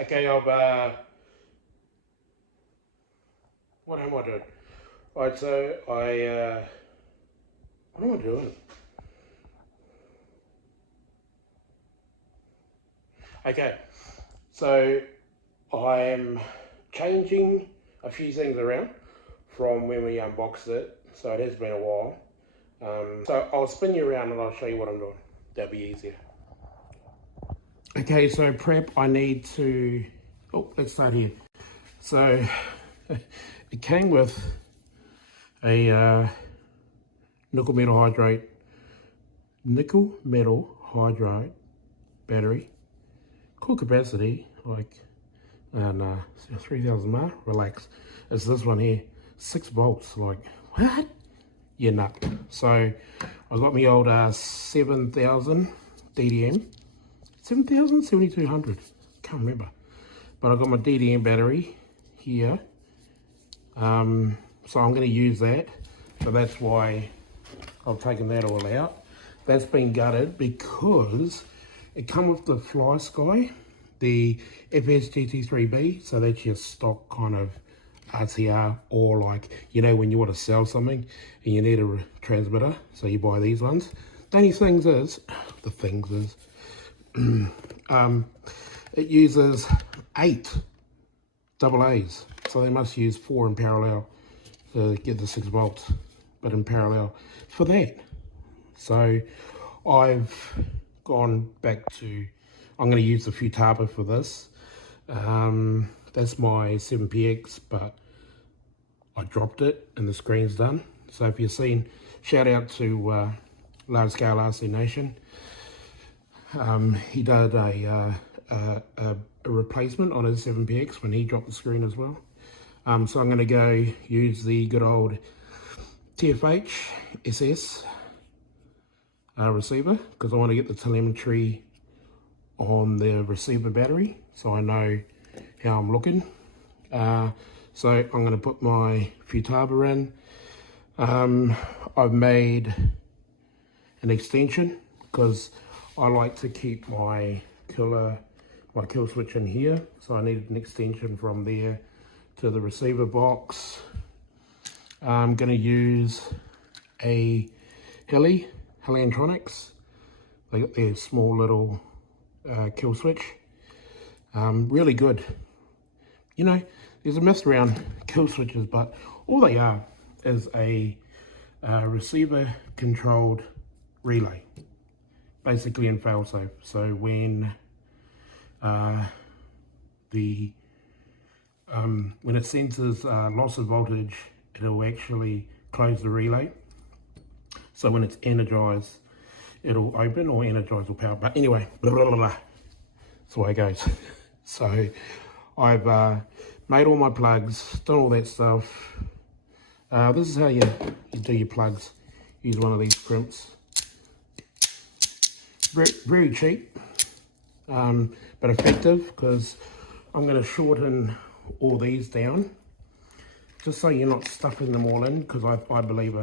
Okay, what am I doing? Right, so what am I doing? Okay, so I'm changing a few things around from when we unboxed it, so it has been a while. So I'll spin you around and I'll show you what I'm doing. That'll be easier. Okay, so prep, I need to, let's start here. So it came with a nickel metal hydride battery, core capacity like 3000 mAh. Relax, it's this one here, 6 volts. Like, what? Yeah, nut. So I got my old 7000 DDM, 7000, 7200, can't remember, but I got my DDM battery here. So I'm going to use that, so that's why I've taken that all out. That's been gutted because it come with the FlySky, the FS-GT3B, so that's your stock kind of RCR, or like, you know, when you want to sell something and you need a transmitter, so you buy these ones. The only thing is, it uses 8 AA's, so they must use 4 in parallel to get the 6 volts, but in parallel for that. So I've gone back to, I'm going to use the Futaba for this. That's my 7PX, but I dropped it and the screen's done. So if you've seen, shout out to Large Scale RC Nation. He did a replacement on his 7PX when he dropped the screen as well. So I'm going to go use the good old TFH SS receiver, because I want to get the telemetry on the receiver battery so I know how I'm looking. So I'm going to put my Futaba in. I've made an extension because I like to keep my kill switch in here, so I needed an extension from there to the receiver box. I'm going to use a Heliantronics. They got their small little kill switch. Really good. You know, there's a myth around kill switches, but all they are is a receiver controlled relay, basically in failsafe. So when when it senses loss of voltage, it'll actually close the relay. So when it's energized, it'll open, or energize will power. But anyway, blah, blah, blah, blah. That's the way it goes. So I've made all my plugs, done all that stuff. This is how you do your plugs. Use one of these crimps. Very, very cheap, but effective, because I'm going to shorten all these down, just so you're not stuffing them all in, because I believe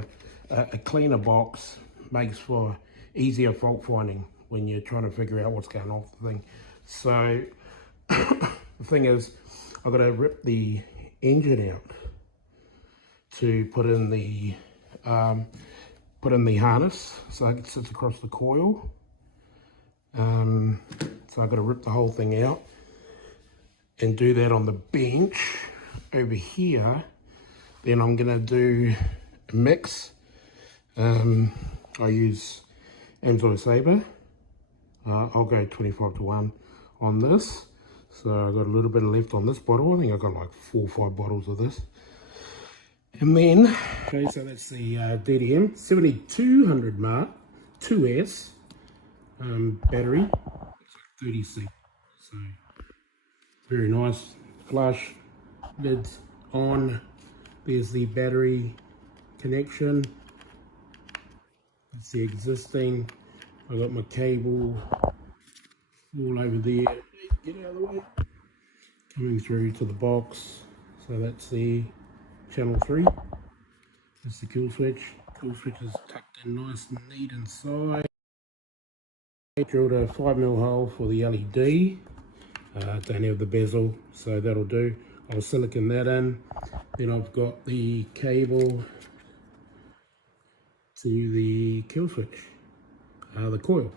a cleaner box makes for easier fault finding when you're trying to figure out what's going on with the thing. So the thing is, I've got to rip the engine out to put in put in the harness so it sits across the coil. So I've got to rip the whole thing out and do that on the bench over here. Then I'm going to do a mix. I use Amsoil Sabre. I'll go 25-1 on this. So I've got a little bit left on this bottle. I think I've got like 4 or 5 bottles of this. And then, okay, so that's the DDM 7200 Mark 2S battery. It's like 36. So very nice. Flush, lids on. There's the battery connection. That's the existing. I've got my cable all over there. Get out of the way. Coming through to the box. So that's the channel 3. That's the kill switch. Kill switch is tucked in nice and neat inside. Drilled a 5mm hole for the LED. Don't have the bezel, so that'll do. I'll silicone that in. Then I've got the cable to the kill switch, the coil.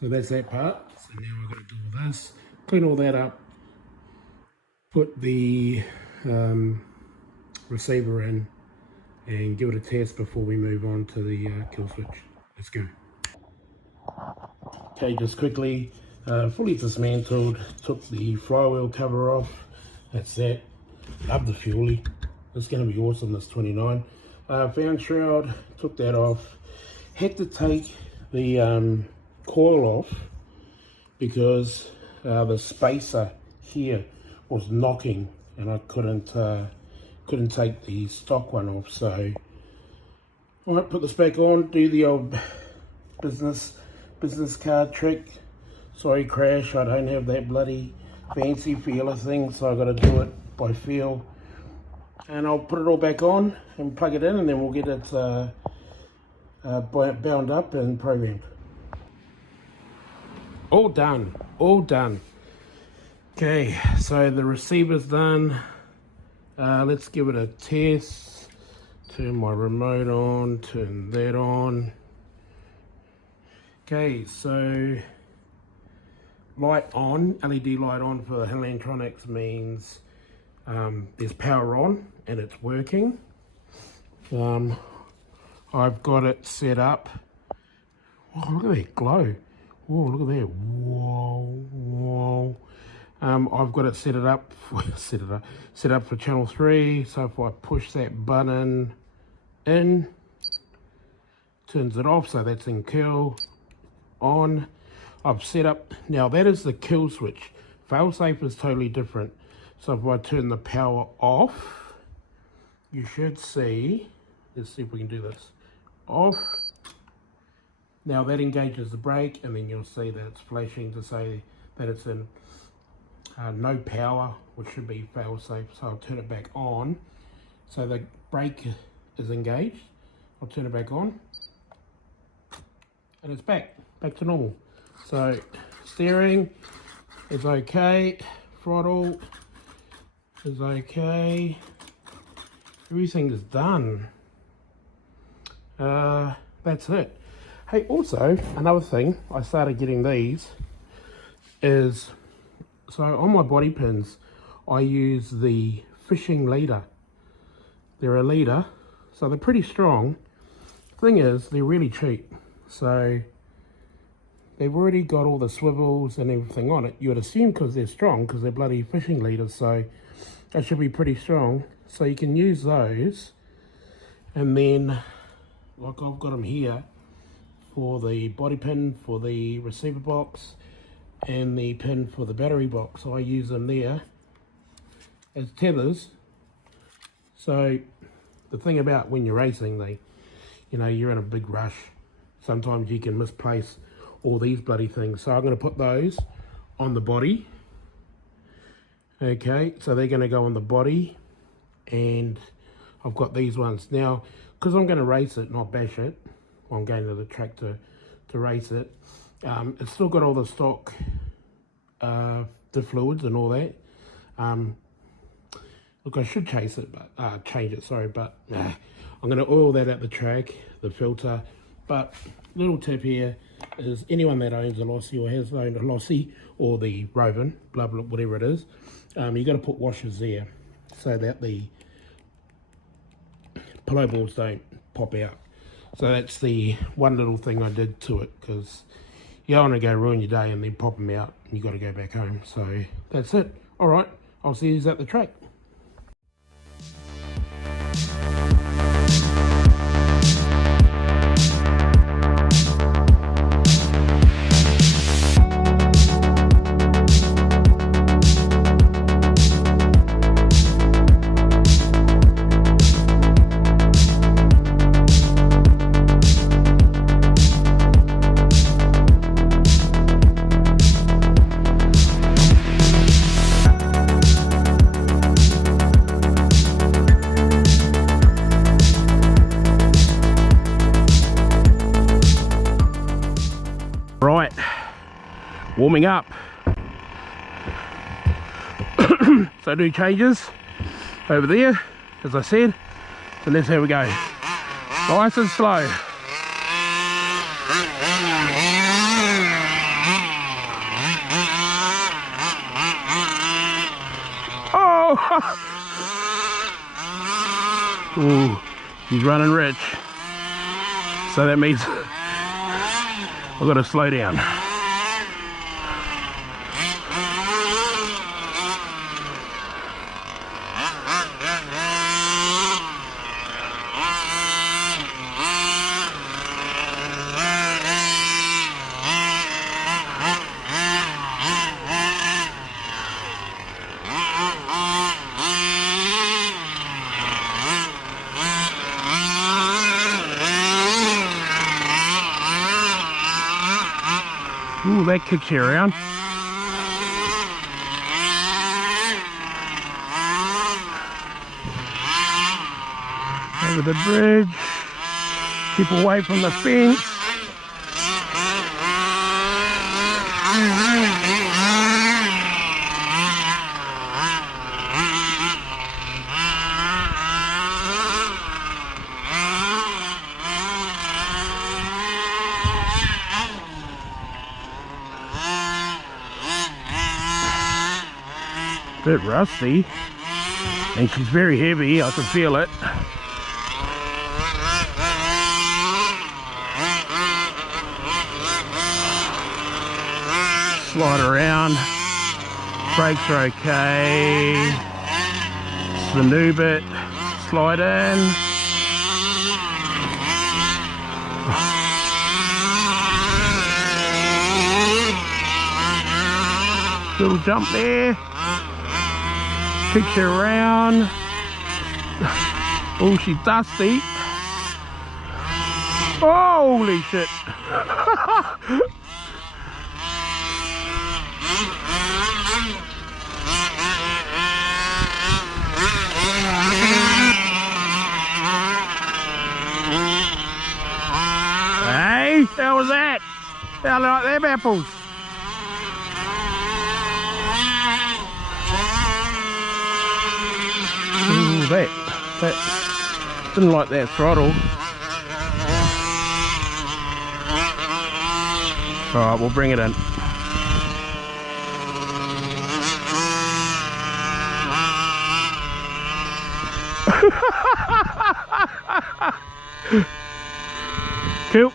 So that's that part. So now I've got to do all this, clean all that up, put the receiver in, and give it a test before we move on to the kill switch. Let's go. Okay, just quickly, fully dismantled, took the flywheel cover off. That's that. Love the fuelie. It's going to be awesome, this 29. Fan shroud, took that off. Had to take the coil off because the spacer here was knocking and I couldn't take the stock one off. So I might put this back on, do the old business card trick. Sorry Crash, I don't have that bloody fancy feeler thing, so I've got to do it by feel. And I'll put it all back on and plug it in, and then we'll get it bound up and programmed. All done, all done. Okay, so the receiver's done. Let's give it a test. Turn my remote on, turn that on. Okay, so light on, LED light on for Hallantronics means there's power on and it's working. I've got it set up. Oh, look at that glow. Whoa, look at that. Whoa, whoa. I've got it set up for channel 3. So if I push that button in, turns it off, so that's in kill. On. I've set up, now that is the kill switch. Failsafe is totally different. So if I turn the power off, you should see, let's see if we can do this, off. Now that engages the brake, and then you'll see that it's flashing to say that it's in no power, which should be failsafe. So I'll turn it back on. So the brake is engaged. I'll turn it back on. And it's back to normal. So steering is okay, throttle is okay, everything is done. That's it. Hey, also another thing, I started getting these is, so on my body pins I use the fishing leader. They're a leader, so they're pretty strong. Thing is, they're really cheap. So they've already got all the swivels and everything on it. You would assume because they're strong, because they're bloody fishing leaders, so they should be pretty strong. So you can use those, and then like I've got them here for the body pin for the receiver box and the pin for the battery box. So I use them there as tethers. So the thing about when you're racing, you're in a big rush. Sometimes you can misplace all these bloody things. So I'm going to put those on the body. Okay, so they're going to go on the body. And I've got these ones. Now, because I'm going to race it, not bash it, I'm going to the track to race it. It's still got all the stock, the fluids and all that. Look, I should change it, but I'm I'm going to oil that out the track, the filter. But little tip here is anyone that owns a Lossy or has owned a Lossy or the Rovan, blah, blah, whatever it is, you've got to put washers there so that the pillow boards don't pop out. So that's the one little thing I did to it, because you don't want to go ruin your day and then pop them out and you got to go back home. So that's it. All right, I'll see you at the track. Right, warming up. So do changes over there, as I said, and that's how we go. Nice and slow. Oh! Ooh, he's running rich. So that means I've got to slow down. Ooh, that kicks you around. Over the bridge. Keep away from the fence. Bit rusty, and she's very heavy. I can feel it. Slide around. Brakes are okay. Just maneuver it. Slide in. Little jump there. Kicks you around. Oh, she's dusty. Holy shit. Hey, how was that? How like them apples? Ooh, that didn't like that throttle. Alright, we'll bring it in. Cool.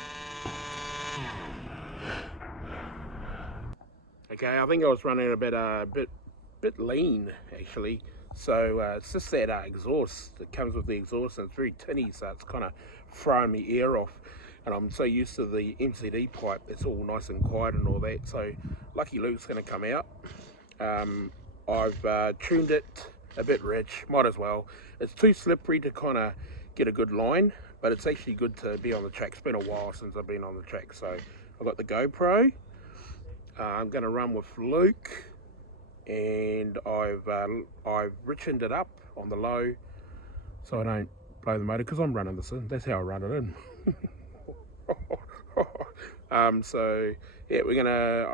Okay, I think I was running a bit lean actually. So it's just that exhaust that comes with the exhaust, and it's very tinny, so it's kind of throwing me air off. And I'm so used to the MCD pipe, it's all nice and quiet and all that. So Lucky Luke's going to come out. I've tuned it a bit rich, might as well. It's too slippery to kind of get a good line, but it's actually good to be on the track. It's been a while since I've been on the track. So I've got the GoPro. I'm going to run with Luke. And I've richened it up on the low so I don't blow the motor, because I'm running this in. That's how I run it in. So yeah,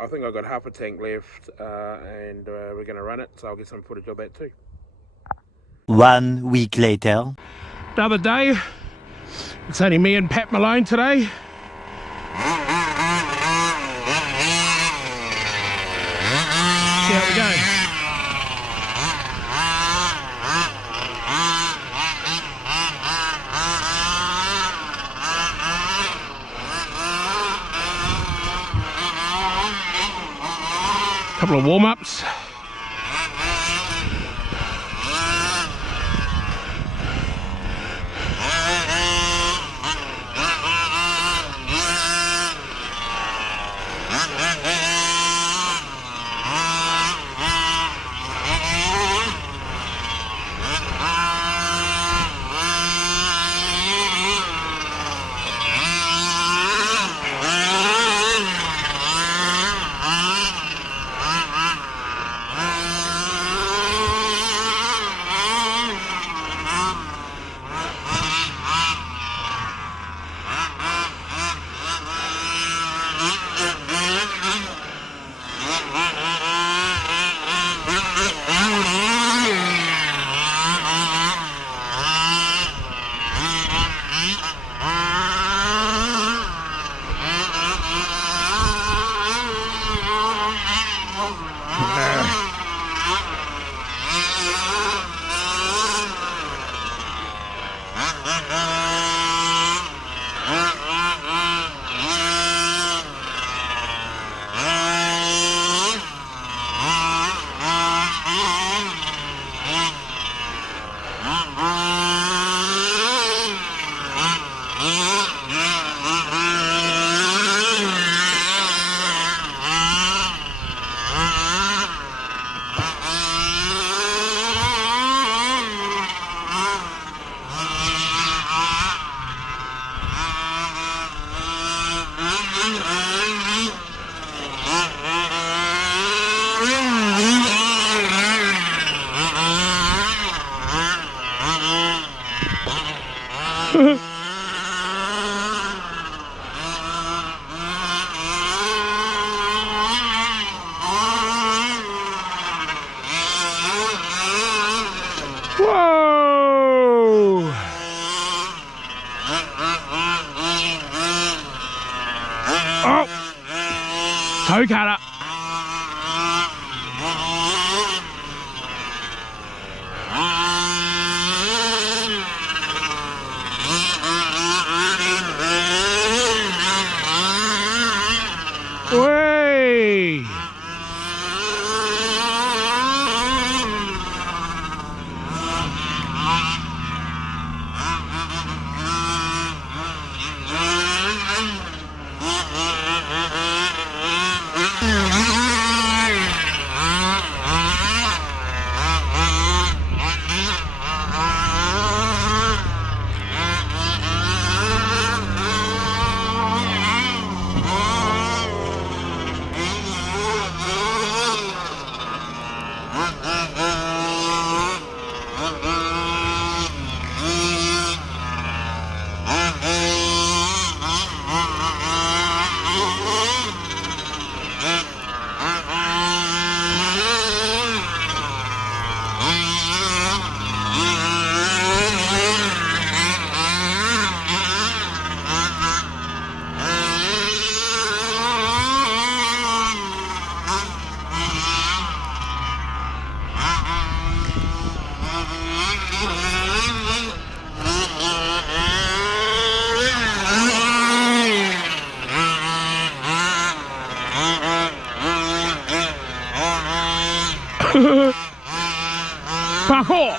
I think I've got half a tank left, and we're gonna run it, so I'll get some footage of that too. 1 week later. Another day, It's only me and Pat Malone today. See how we go. Couple of warm-ups. Whoa! Oh! Toe cutter. Way! Parkour!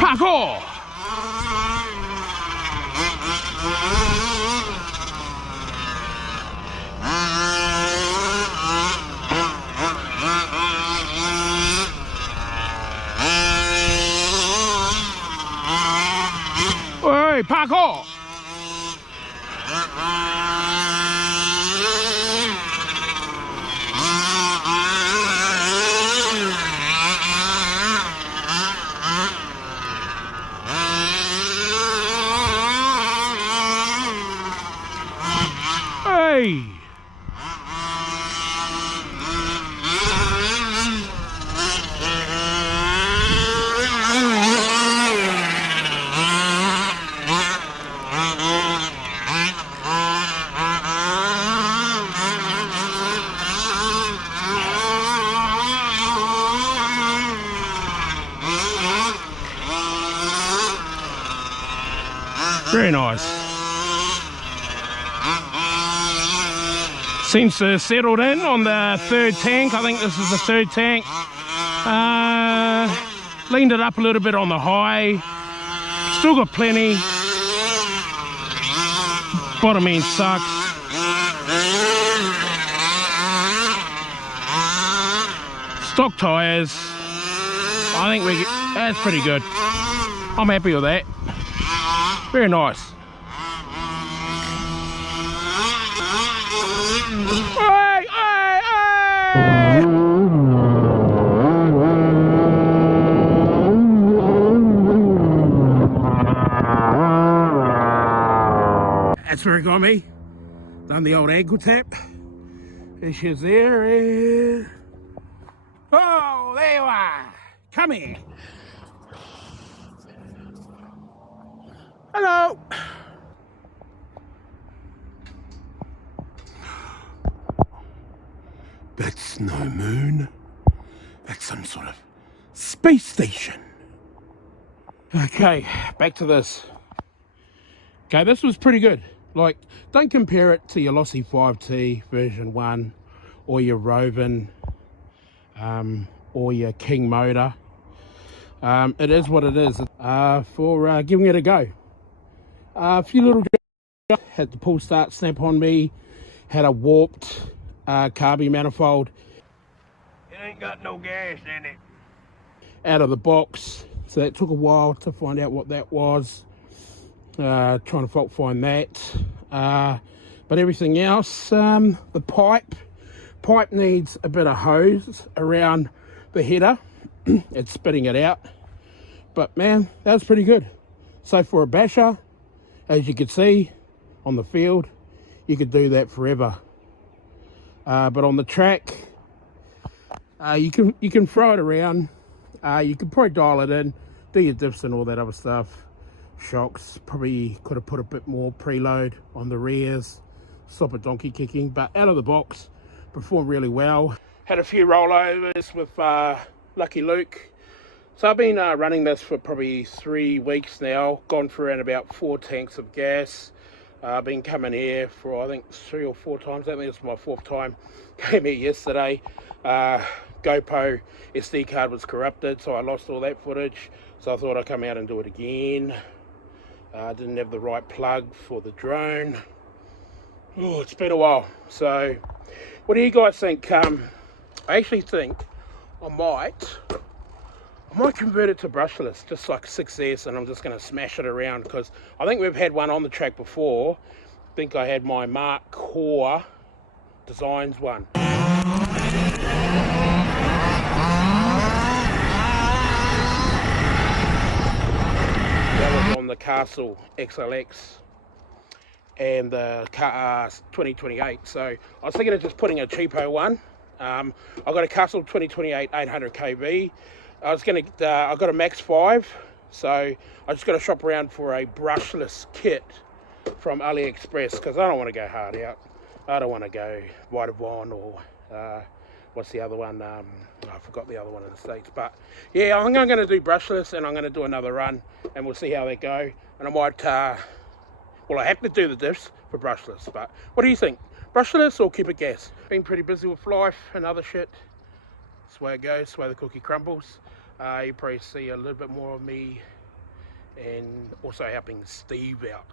Parkour! Hey, parkour! Hey! Very nice. Seems to have settled in on the third tank. I think this is the third tank. Leaned it up a little bit on the high. Still got plenty. Bottom end sucks. Stock tyres. I think that's pretty good. I'm happy with that. Very nice. Hey, hey, hey! That's where it got me. Done the old ankle tap. There she is there. And... oh, there you are. Come here. Hello. That's no moon. That's some sort of space station. Okay, back to this. Okay, this was pretty good. Like, don't compare it to your Lossy 5T version 1 or your Rovin or your King motor. It is what it is for giving it a go. A few little jobs. Had the pull start snap on me, had a warped carby manifold. It ain't got no gas in it. Out of the box, so that took a while to find out what that was. Trying to fault find that, but everything else, the pipe needs a bit of hose around the header. It's spitting it out, but man, that was pretty good. So for a basher, as you can see on the field, you could do that forever, but on the track, you can throw it around. You can probably dial it in, do your diffs and all that other stuff. Shocks, probably could have put a bit more preload on the rears, stop it donkey kicking, but out of the box performed really well. Had a few rollovers with Lucky Luke. So I've been running this for probably 3 weeks now, gone through around about 4 tanks of gas. I've been coming here for I think 3 or 4 times. I think it's my 4th time. Came here yesterday. GoPro SD card was corrupted, so I lost all that footage, so I thought I'd come out and do it again. I didn't have the right plug for the drone. Oh, it's been a while. So what do you guys think? I actually think I might convert it to brushless, just like 6S, and I'm just going to smash it around, because I think we've had one on the track before. I think I had my Mark Core Designs one. That was on the Castle XLX and the 2028. So I was thinking of just putting a cheapo one. I've got a Castle 2028 800 kV. I got a Max 5, so I just got to shop around for a brushless kit from AliExpress, because I don't want to go hard out. I don't want to go Vitavan or what's the other one? I forgot the other one in the States. But yeah, I'm going to do brushless, and I'm going to do another run, and we'll see how they go. And I might, well, I have to do the diffs for brushless, but what do you think? Brushless or keep it gas? Been pretty busy with life and other shit. That's the way it goes, that's the way the cookie crumbles. You probably see a little bit more of me, and also helping Steve out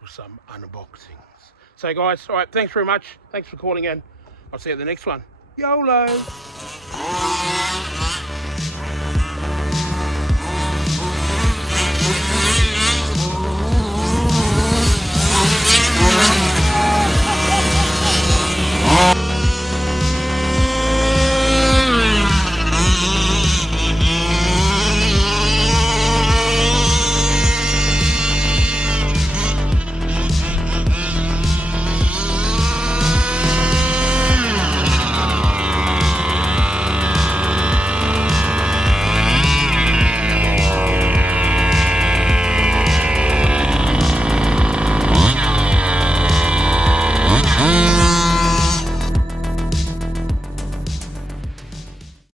with some unboxings. So guys, all right, thanks very much. Thanks for calling in. I'll see you at the next one. YOLO!